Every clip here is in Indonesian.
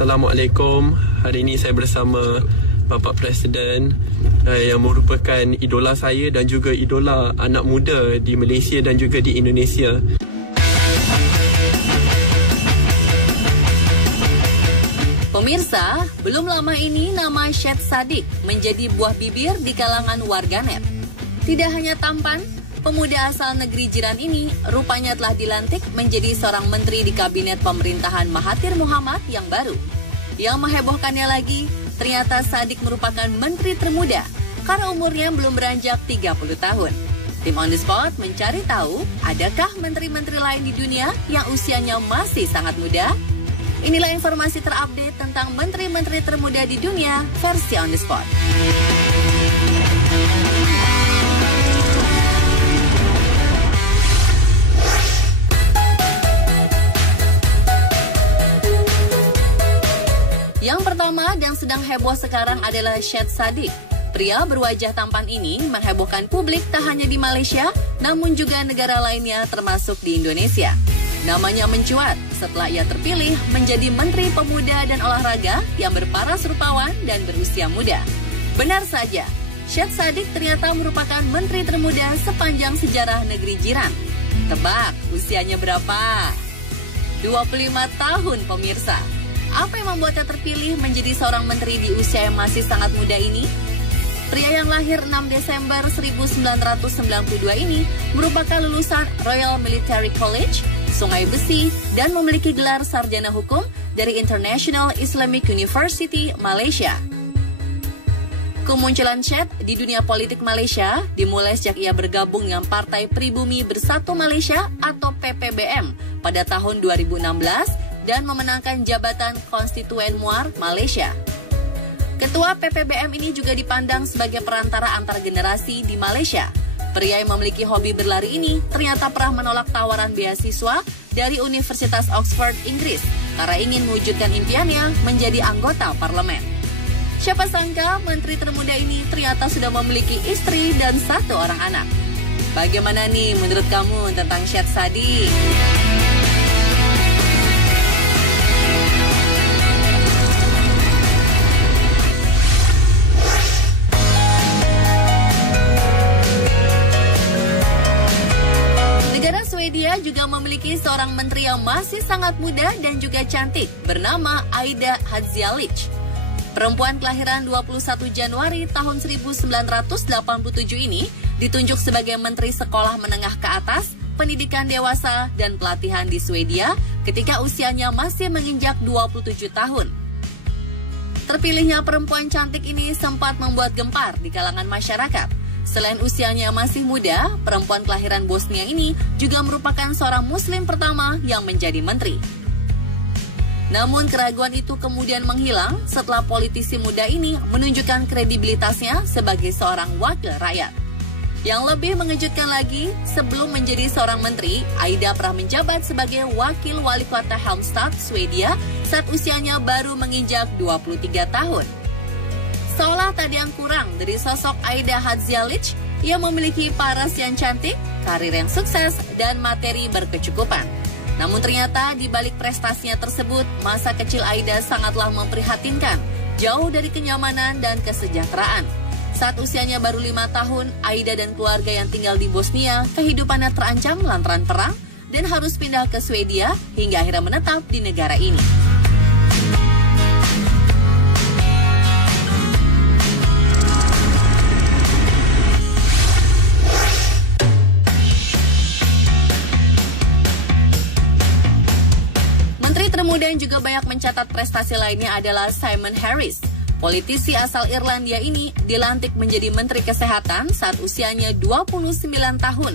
Assalamualaikum. Hari ini saya bersama Bapak Presiden yang merupakan idola saya dan juga idola anak muda di Malaysia dan juga di Indonesia. Pemirsa, belum lama ini nama Syed Saddiq menjadi buah bibir di kalangan warganet. Tidak hanya tampan, pemuda asal negeri jiran ini rupanya telah dilantik menjadi seorang menteri di kabinet pemerintahan Mahathir Mohamad yang baru. Yang menghebohkannya lagi, ternyata Saddiq merupakan menteri termuda karena umurnya belum beranjak 30 tahun. Tim On The Spot mencari tahu, adakah menteri-menteri lain di dunia yang usianya masih sangat muda? Inilah informasi terupdate tentang menteri-menteri termuda di dunia versi On The Spot. Yang pertama dan sedang heboh sekarang adalah Syed Saddiq. Pria berwajah tampan ini menghebohkan publik tak hanya di Malaysia, namun juga negara lainnya termasuk di Indonesia. Namanya mencuat setelah ia terpilih menjadi Menteri Pemuda dan Olahraga yang berparas rupawan dan berusia muda. Benar saja, Syed Saddiq ternyata merupakan menteri termuda sepanjang sejarah negeri jiran. Tebak, usianya berapa? 25 tahun pemirsa. Apa yang membuatnya terpilih menjadi seorang menteri di usia yang masih sangat muda ini? Pria yang lahir 6 Desember 1992 ini merupakan lulusan Royal Military College, Sungai Besi, dan memiliki gelar sarjana hukum dari International Islamic University, Malaysia. Kemunculan Syed di dunia politik Malaysia dimulai sejak ia bergabung dengan Partai Pribumi Bersatu Malaysia atau PPBM pada tahun 2016 dan memenangkan jabatan Konstituen Muar Malaysia. Ketua PPBM ini juga dipandang sebagai perantara antar generasi di Malaysia. Pria yang memiliki hobi berlari ini ternyata pernah menolak tawaran beasiswa dari Universitas Oxford, Inggris, karena ingin mewujudkan impiannya menjadi anggota parlemen. Siapa sangka menteri termuda ini ternyata sudah memiliki istri dan 1 orang anak. Bagaimana nih menurut kamu tentang Syed Saddiq? Swedia juga memiliki seorang menteri yang masih sangat muda dan juga cantik bernama Aida Hadzialic. Perempuan kelahiran 21 Januari tahun 1987 ini ditunjuk sebagai Menteri Sekolah Menengah ke Atas, Pendidikan Dewasa, dan Pelatihan di Swedia ketika usianya masih menginjak 27 tahun. Terpilihnya perempuan cantik ini sempat membuat gempar di kalangan masyarakat. Selain usianya masih muda, perempuan kelahiran Bosnia ini juga merupakan seorang muslim pertama yang menjadi menteri. Namun keraguan itu kemudian menghilang setelah politisi muda ini menunjukkan kredibilitasnya sebagai seorang wakil rakyat. Yang lebih mengejutkan lagi, sebelum menjadi seorang menteri, Aida pernah menjabat sebagai wakil wali kota Halmstad, Swedia saat usianya baru menginjak 23 tahun. Seolah tak ada yang kurang dari sosok Aida Hadzialic, ia memiliki paras yang cantik, karir yang sukses, dan materi berkecukupan. Namun ternyata di balik prestasinya tersebut, masa kecil Aida sangatlah memprihatinkan, jauh dari kenyamanan dan kesejahteraan. Saat usianya baru 5 tahun, Aida dan keluarga yang tinggal di Bosnia, kehidupannya terancam lantaran perang, dan harus pindah ke Swedia hingga akhirnya menetap di negara ini. Termuda yang juga banyak mencatat prestasi lainnya adalah Simon Harris. Politisi asal Irlandia ini dilantik menjadi Menteri Kesehatan saat usianya 29 tahun.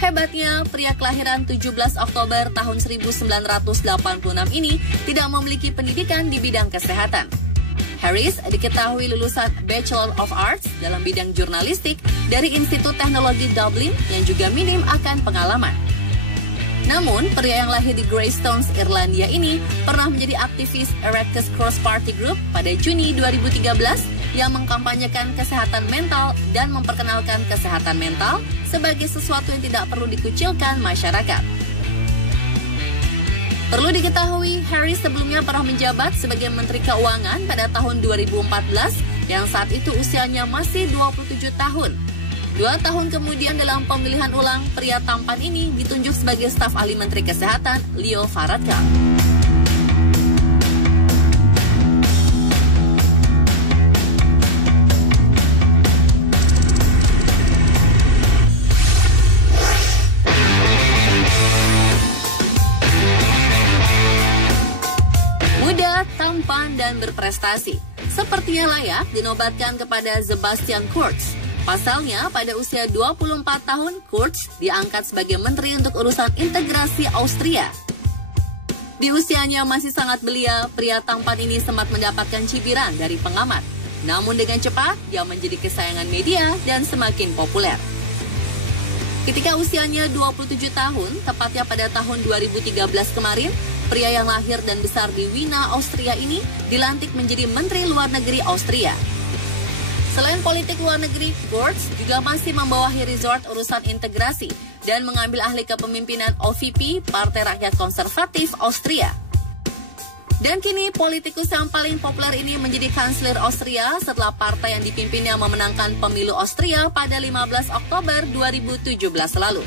Hebatnya, pria kelahiran 17 Oktober tahun 1986 ini tidak memiliki pendidikan di bidang kesehatan. Harris diketahui lulusan Bachelor of Arts dalam bidang jurnalistik dari Institut Teknologi Dublin yang juga minim akan pengalaman. Namun, pria yang lahir di Greystones, Irlandia ini pernah menjadi aktivis Erectus Cross Party Group pada Juni 2013 yang mengkampanyekan kesehatan mental dan memperkenalkan kesehatan mental sebagai sesuatu yang tidak perlu dikucilkan masyarakat. Perlu diketahui, Harris sebelumnya pernah menjabat sebagai Menteri Keuangan pada tahun 2014 yang saat itu usianya masih 27 tahun. 2 tahun kemudian dalam pemilihan ulang, pria tampan ini ditunjuk sebagai staf ahli Menteri Kesehatan, Leo Varadkar. Muda, tampan, dan berprestasi. Sepertinya layak dinobatkan kepada Sebastian Kurz. Pasalnya, pada usia 24 tahun, Kurz diangkat sebagai menteri untuk urusan integrasi Austria. Di usianya masih sangat belia, pria tampan ini sempat mendapatkan cibiran dari pengamat. Namun dengan cepat, dia menjadi kesayangan media dan semakin populer. Ketika usianya 27 tahun, tepatnya pada tahun 2013 kemarin, pria yang lahir dan besar di Wina, Austria ini dilantik menjadi Menteri Luar Negeri Austria. Selain politik luar negeri, Kurz juga masih membawahi resort urusan integrasi dan mengambil alih kepemimpinan OVP, Partai Rakyat Konservatif Austria. Dan kini politikus yang paling populer ini menjadi kanselir Austria setelah partai yang dipimpinnya memenangkan pemilu Austria pada 15 Oktober 2017 lalu.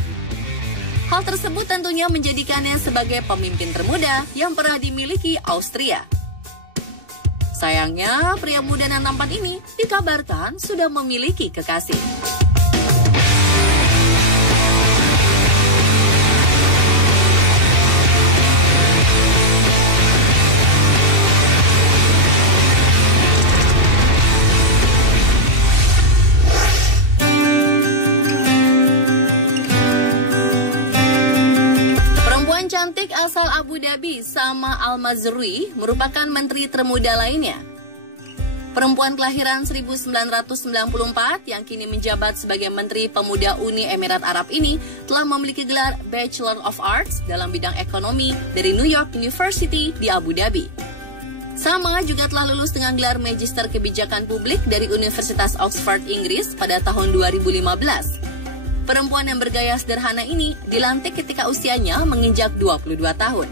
Hal tersebut tentunya menjadikannya sebagai pemimpin termuda yang pernah dimiliki Austria. Sayangnya, pria muda dan tampan ini dikabarkan sudah memiliki kekasih. Cantik asal Abu Dhabi, Sama Al-Mazrui merupakan menteri termuda lainnya. Perempuan kelahiran 1994 yang kini menjabat sebagai Menteri Pemuda Uni Emirat Arab ini telah memiliki gelar Bachelor of Arts dalam bidang ekonomi dari New York University di Abu Dhabi. Sama juga telah lulus dengan gelar Magister Kebijakan Publik dari Universitas Oxford, Inggris pada tahun 2015. Perempuan yang bergaya sederhana ini dilantik ketika usianya menginjak 22 tahun.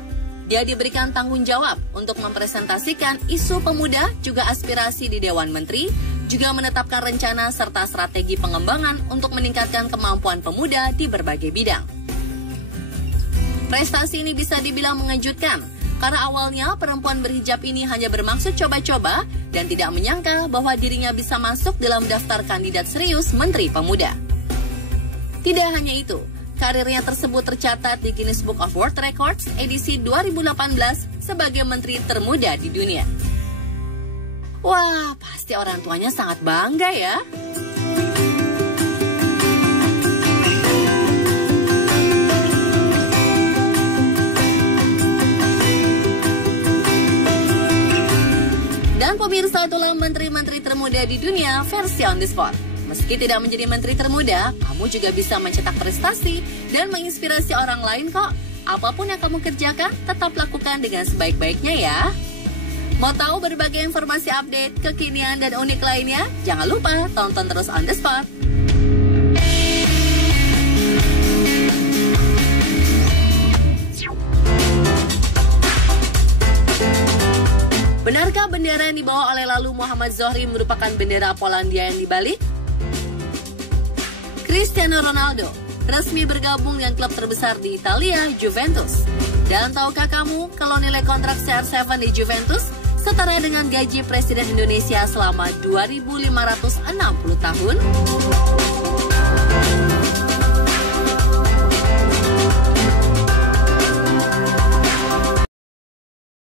Dia diberikan tanggung jawab untuk mempresentasikan isu pemuda juga aspirasi di Dewan Menteri, juga menetapkan rencana serta strategi pengembangan untuk meningkatkan kemampuan pemuda di berbagai bidang. Prestasi ini bisa dibilang mengejutkan, karena awalnya perempuan berhijab ini hanya bermaksud coba-coba dan tidak menyangka bahwa dirinya bisa masuk dalam daftar kandidat serius Menteri Pemuda. Tidak hanya itu, karirnya tersebut tercatat di Guinness Book of World Records edisi 2018 sebagai menteri termuda di dunia. Wah, pasti orang tuanya sangat bangga ya. Dan pemirsa, itulah menteri-menteri termuda di dunia versi On The Spot. Meski tidak menjadi menteri termuda, kamu juga bisa mencetak prestasi dan menginspirasi orang lain kok. Apapun yang kamu kerjakan, tetap lakukan dengan sebaik-baiknya ya. Mau tahu berbagai informasi update, kekinian, dan unik lainnya? Jangan lupa tonton terus On The Spot. Benarkah bendera yang dibawa oleh Lalu Muhammad Zohri merupakan bendera Polandia yang dibalik? Cristiano Ronaldo resmi bergabung dengan klub terbesar di Italia, Juventus. Dan tahukah kamu kalau nilai kontrak CR7 di Juventus setara dengan gaji Presiden Indonesia selama 2.560 tahun?